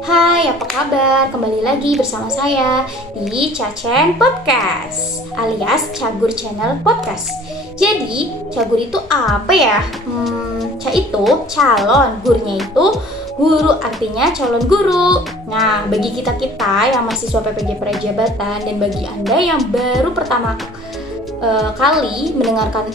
Hai, apa kabar? Kembali lagi bersama saya di Cacen Podcast alias Cagur Channel Podcast. Jadi, Cagur itu apa ya? Ca itu calon, gurnya itu guru, artinya calon guru. Nah, bagi kita-kita yang mahasiswa PPG Prajabatan dan bagi Anda yang baru pertama kali mendengarkan,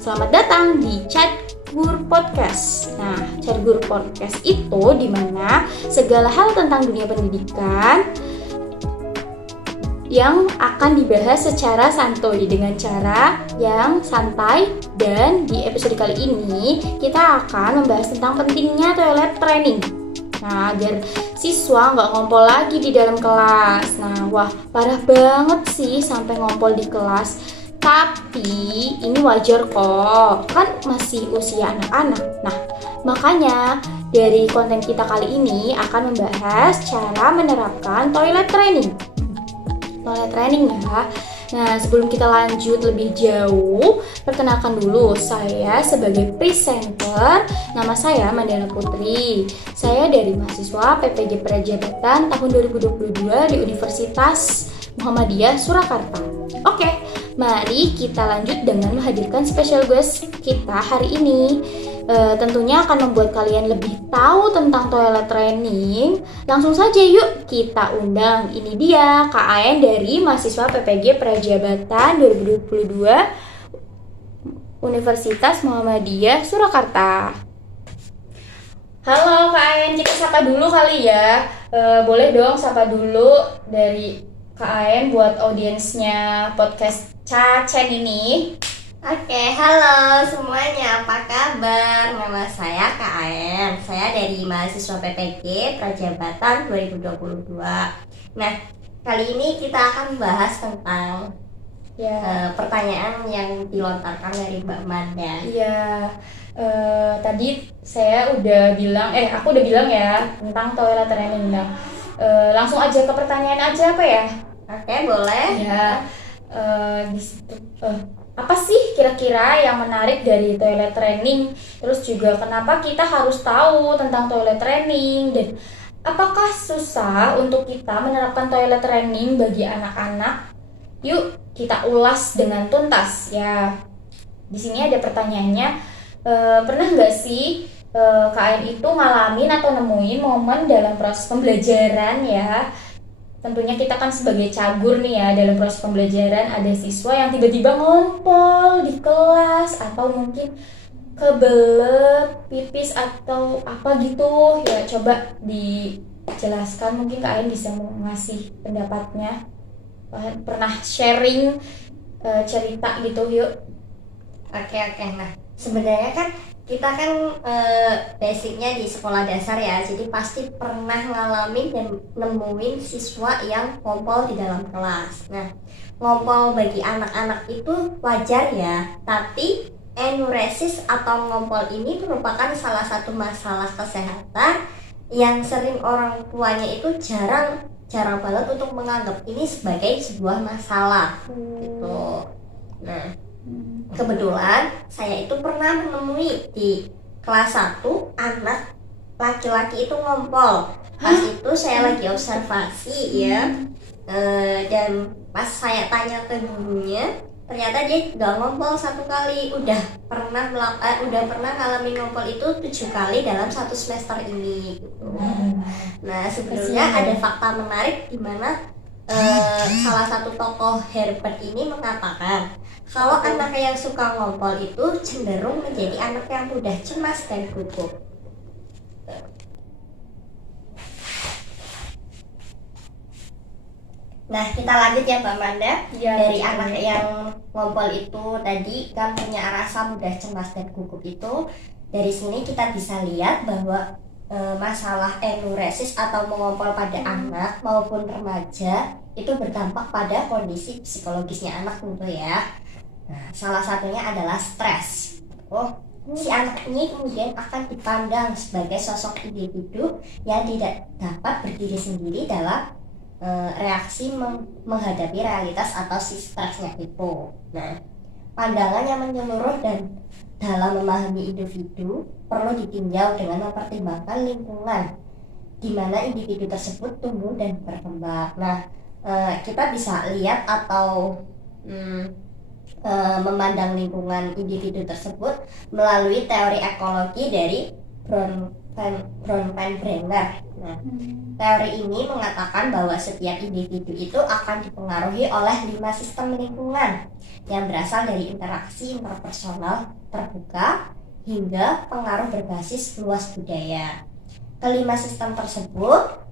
selamat datang di Cagur Podcast. Nah, Cagur Podcast itu dimana segala hal tentang dunia pendidikan yang akan dibahas secara santuy dengan cara yang santai. Dan di episode kali ini kita akan membahas tentang pentingnya toilet training. Nah, agar siswa nggak ngompol lagi di dalam kelas. Nah, wah parah banget sih sampai ngompol di kelas. Tapi ini wajar kok, kan masih usia anak-anak. Nah, makanya dari konten kita kali ini akan membahas cara menerapkan toilet training. Toilet training ya. Nah, sebelum kita lanjut lebih jauh, perkenalkan dulu saya sebagai presenter. Nama saya Mandala Putri. Saya dari mahasiswa PPG Prajabatan tahun 2022 di Universitas Muhammadiyah Surakarta. Oke, mari kita lanjut dengan menghadirkan special guest kita hari ini. Tentunya akan membuat kalian lebih tahu tentang toilet training. Langsung saja yuk kita undang. Ini dia Kak Aen dari mahasiswa PPG Prajabatan 2022 Universitas Muhammadiyah Surakarta. Halo Kak Aen, kita sapa dulu kali ya. Boleh dong sapa dulu dari Kak Aen buat audiensnya podcast Cacen ini. Oke, halo semuanya, apa kabar? Nama saya Kak Aen. Saya dari mahasiswa PPG Prajabatan 2022. Nah, kali ini kita akan bahas tentang pertanyaan yang dilontarkan dari Mbak Manda. Iya, tadi aku udah bilang ya tentang toilet training. Nah, langsung aja ke pertanyaan aja apa ya? Oke, boleh. Ya, apa sih kira-kira yang menarik dari toilet training? Terus juga kenapa kita harus tahu tentang toilet training, dan apakah susah untuk kita menerapkan toilet training bagi anak-anak? Yuk kita ulas dengan tuntas ya. Di sini ada pertanyaannya, pernah nggak sih KN itu ngalamin atau nemuin momen dalam proses pembelajaran ya? Tentunya kita kan sebagai cagur nih ya, dalam proses pembelajaran ada siswa yang tiba-tiba ngompol di kelas atau mungkin kebelet pipis atau apa gitu ya. Coba dijelaskan, mungkin Kak Ain bisa ngasih pendapatnya. Pernah sharing cerita gitu yuk. Oke. Nah, sebenarnya kan kita kan basicnya di sekolah dasar ya, jadi pasti pernah ngalamin dan nemuin siswa yang ngompol di dalam kelas. Nah, ngompol bagi anak-anak itu wajar ya, tapi enuresis atau ngompol ini merupakan salah satu masalah kesehatan yang sering orang tuanya itu jarang banget untuk menganggap ini sebagai sebuah masalah gitu. Nah, kebetulan saya itu pernah menemui di kelas 1 anak laki-laki itu ngompol. Pas itu saya lagi observasi ya, dan pas saya tanya ke gurunya, ternyata dia nggak ngompol 1 kali, udah pernah ngalamin ngompol itu 7 kali dalam 1 semester ini gitu. Nah, sebenarnya ada fakta menarik di mana salah satu tokoh Herbert ini mengatakan kalau anak yang suka ngompol itu cenderung menjadi anak yang mudah cemas dan gugup. Nah, kita lanjut ya Mbak Manda. Ya, dari anak yang ngompol itu tadi kan punya rasa mudah cemas dan gugup itu, dari sini kita bisa lihat bahwa masalah enuresis atau mengompol pada anak maupun remaja itu berdampak pada kondisi psikologisnya anak tentu ya. Nah, salah satunya adalah stres. Si anak ini kemudian akan dipandang sebagai sosok individu yang tidak dapat berdiri sendiri dalam reaksi menghadapi realitas atau si stresnya itu. Nah, pandangan yang menyeluruh dan dalam memahami individu perlu ditinjau dengan mempertimbangkan lingkungan di mana individu tersebut tumbuh dan berkembang. Nah, kita bisa lihat atau memandang lingkungan individu tersebut melalui teori ekologi dari Bronfenbrenner. Nah, teori ini mengatakan bahwa setiap individu itu akan dipengaruhi oleh 5 sistem lingkungan yang berasal dari interaksi interpersonal terbuka hingga pengaruh berbasis luas budaya. Kelima sistem tersebut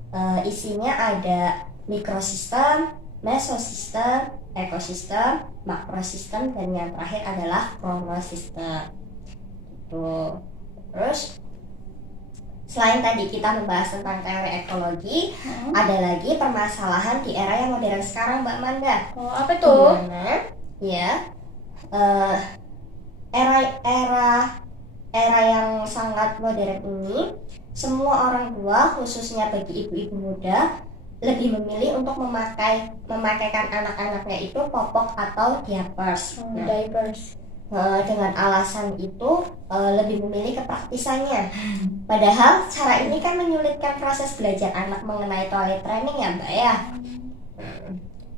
isinya ada mikrosistem, mesosistem, ekosistem, makrosistem, dan yang terakhir adalah kronosistem. Terus selain tadi kita membahas tentang teori ekologi, ada lagi permasalahan di era yang modern sekarang, Mbak Manda. Oh, apa tuh? Dimana, ya, era yang sangat modern ini, semua orang tua, khususnya bagi ibu-ibu muda, lebih memilih untuk memakaikan anak-anaknya itu popok atau diapers. Diapers. Dengan alasan itu lebih memilih kepraktisannya. Padahal cara ini kan menyulitkan proses belajar anak mengenai toilet training ya, Mbak ya.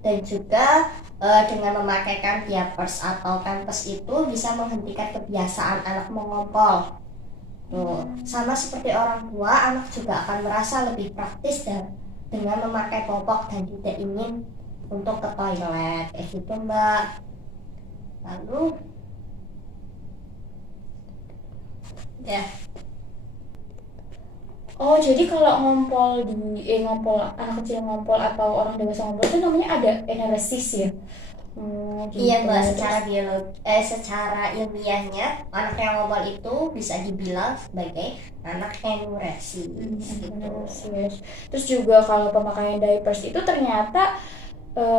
Dan juga dengan memakaikan diapers atau pampers itu bisa menghentikan kebiasaan anak mengompol. Sama seperti orang tua, anak juga akan merasa lebih praktis dengan memakai popok dan tidak ingin untuk ke toilet. Gitu, Mbak. Lalu ya. Oh, jadi kalau ngompol anak kecil ngompol atau orang dewasa ngompol itu namanya ada eneresis ya? Gitu. Iya, Mbak, secara ilmiahnya anak yang ngompol itu bisa dibilang sebagai anak enuresis. Terus juga kalau pemakaian diapers itu ternyata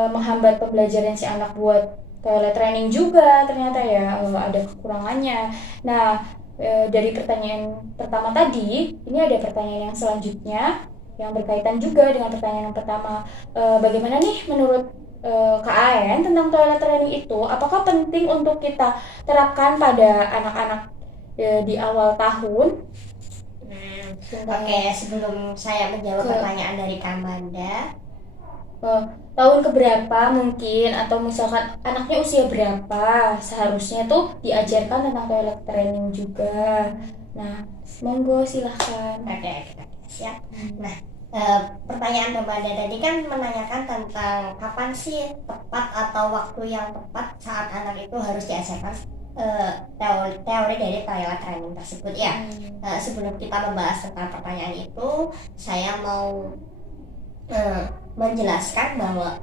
menghambat pembelajaran si anak buat toilet training juga ternyata ya, ada kekurangannya. Nah, dari pertanyaan pertama tadi, ini ada pertanyaan yang selanjutnya yang berkaitan juga dengan pertanyaan yang pertama. Bagaimana nih menurut Kak Aen tentang toilet training itu? Apakah penting untuk kita terapkan pada anak-anak di awal tahun? Oke, sebelum saya menjawab pertanyaan dari Kak Manda, tahun keberapa mungkin, atau misalkan anaknya usia berapa seharusnya tuh diajarkan tentang toilet training juga. Nah, monggo silahkan. Oke, siap. Nah, pertanyaan Mbak tadi kan menanyakan tentang kapan sih tepat atau waktu yang tepat saat anak itu harus diajarkan teori dari toilet training tersebut ya. Sebelum kita membahas tentang pertanyaan itu, saya mau menjelaskan bahwa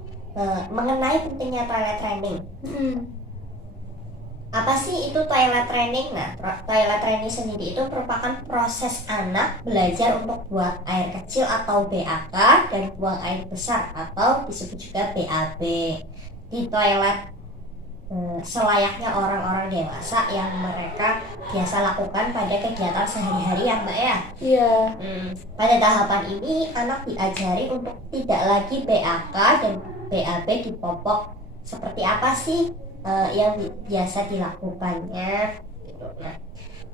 mengenai pentingnya toilet training. Apa sih itu toilet training? Nah, toilet training sendiri itu merupakan proses anak belajar untuk buang air kecil atau BAK dan buang air besar atau disebut juga BAB di toilet selayaknya orang-orang dewasa yang mereka biasa lakukan pada kegiatan sehari-hari ya, Mbak ya. Iya. Pada tahapan ini anak diajari untuk tidak lagi BAK dan BAB di popok. Seperti apa sih yang biasa dilakukannya? Nah,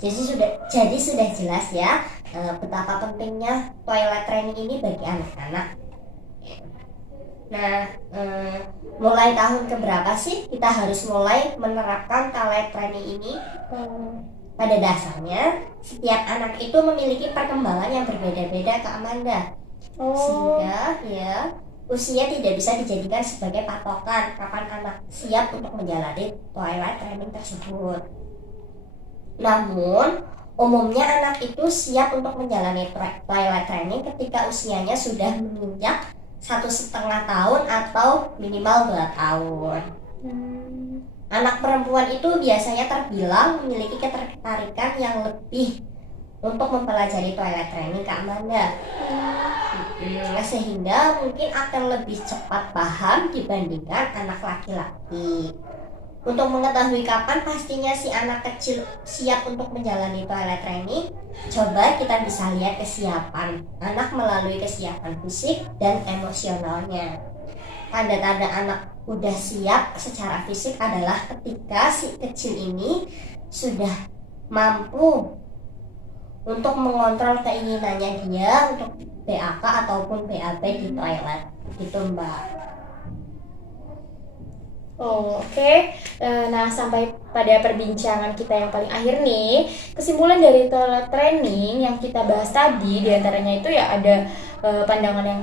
jadi sudah jelas ya betapa pentingnya toilet training ini bagi anak-anak. Nah, mulai tahun keberapa sih kita harus mulai menerapkan toilet training ini? Pada dasarnya, setiap anak itu memiliki perkembangan yang berbeda-beda, Kak Amanda. Sehingga ya, usia tidak bisa dijadikan sebagai patokan kapan anak siap untuk menjalani toilet training tersebut. Namun, umumnya anak itu siap untuk menjalani toilet training ketika usianya sudah menginjak 1,5 tahun atau minimal 2 tahun. Anak perempuan itu biasanya terbilang memiliki ketertarikan yang lebih untuk mempelajari toilet training, Kak Amanda. Sehingga mungkin akan lebih cepat paham dibandingkan anak laki-laki. Untuk mengetahui kapan pastinya si anak kecil siap untuk menjalani toilet training, coba kita bisa lihat kesiapan anak melalui kesiapan fisik dan emosionalnya. Tanda-tanda anak udah siap secara fisik adalah ketika si kecil ini sudah mampu untuk mengontrol keinginannya dia untuk BAK ataupun BAB di toilet gitu Mbak. Oh, oke. Nah, sampai pada perbincangan kita yang paling akhir nih, kesimpulan dari toilet training yang kita bahas tadi, diantaranya itu ya ada pandangan yang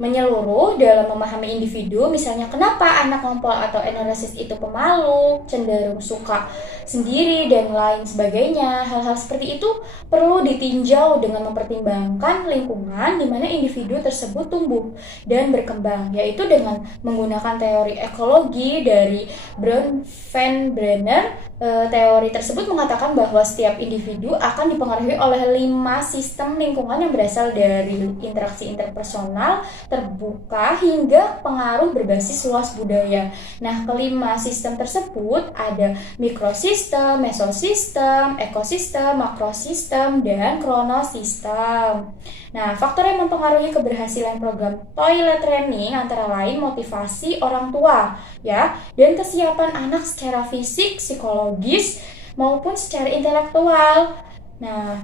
menyeluruh dalam memahami individu, misalnya kenapa anak ngompol atau enuresis itu pemalu, cenderung suka sendiri, dan lain sebagainya. Hal-hal seperti itu perlu ditinjau dengan mempertimbangkan lingkungan di mana individu tersebut tumbuh dan berkembang, yaitu dengan menggunakan teori ekologi dari Brown Van Brenner. Teori tersebut mengatakan bahwa setiap individu akan dipengaruhi oleh 5 sistem lingkungan yang berasal dari interaksi interpersonal, terbuka, hingga pengaruh berbasis luas budaya. Nah, kelima sistem tersebut ada mikrosistem, mesosistem, ekosistem, makrosistem, dan kronosistem. Nah, faktor yang mempengaruhi keberhasilan program toilet training antara lain motivasi orang tua, ya, dan kesiapan anak secara fisik, psikologis, maupun secara intelektual. Nah,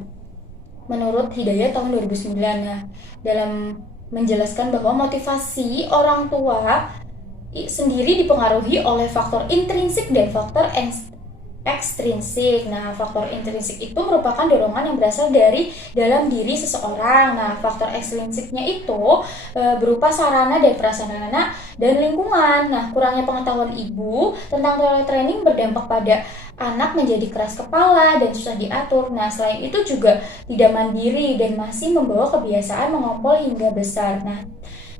menurut Hidayat tahun 2009, dalam menjelaskan bahwa motivasi orang tua sendiri dipengaruhi oleh faktor intrinsik dan faktor ekstrinsik. Nah, faktor intrinsik itu merupakan dorongan yang berasal dari dalam diri seseorang. Nah, faktor ekstrinsiknya itu berupa sarana dan prasarana dan lingkungan. Nah, kurangnya pengetahuan ibu tentang toilet training berdampak pada anak menjadi keras kepala dan susah diatur. Nah, selain itu juga tidak mandiri dan masih membawa kebiasaan mengompol hingga besar. Nah,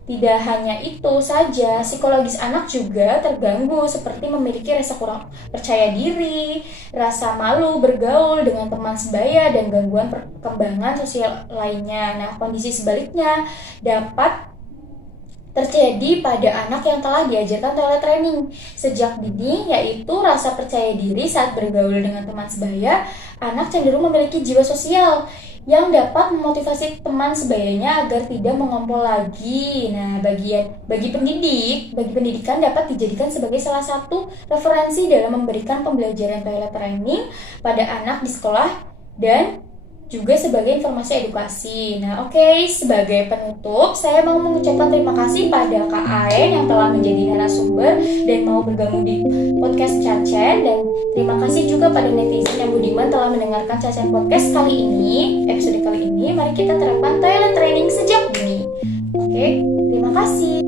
tidak hanya itu saja, psikologis anak juga terganggu seperti memiliki rasa kurang percaya diri, rasa malu bergaul dengan teman sebaya, dan gangguan perkembangan sosial lainnya. Nah, kondisi sebaliknya dapat terjadi pada anak yang telah diajarkan toilet training sejak dini, yaitu rasa percaya diri saat bergaul dengan teman sebaya. Anak cenderung memiliki jiwa sosial yang dapat memotivasi teman sebayanya agar tidak mengompol lagi. Nah, bagi pendidikan dapat dijadikan sebagai salah satu referensi dalam memberikan pembelajaran toilet training pada anak di sekolah dan juga sebagai informasi edukasi. Nah, oke, sebagai penutup, saya mau mengucapkan terima kasih pada Kak Aen yang telah menjadi narasumber dan mau bergabung di podcast Cacen, dan terima kasih juga pada netizen yang budiman telah mendengarkan Cacen Podcast kali ini. Episode kali ini, mari kita terapkan toilet training sejak dini. Oke, terima kasih.